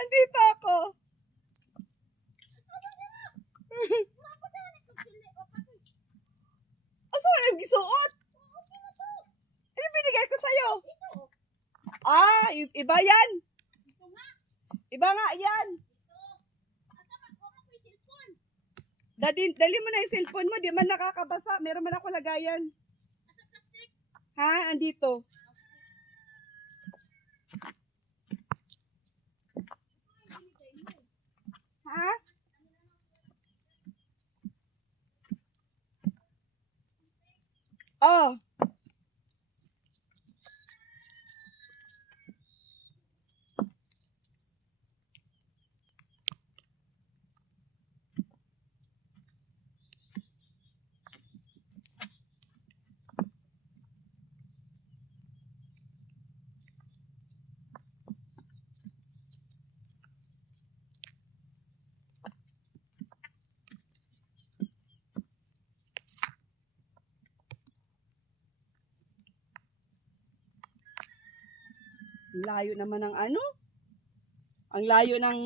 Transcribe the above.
Andito ako. Asa wala yung gisuot? Ano binigay ko sa'yo? Ah, iba yan. Iba nga yan. Dali mo na yung cellphone mo, di man nakakabasa. Meron man ako lagayan. Ha? Andito. Ha? Oh. Layo naman ng ano? Ang layo ng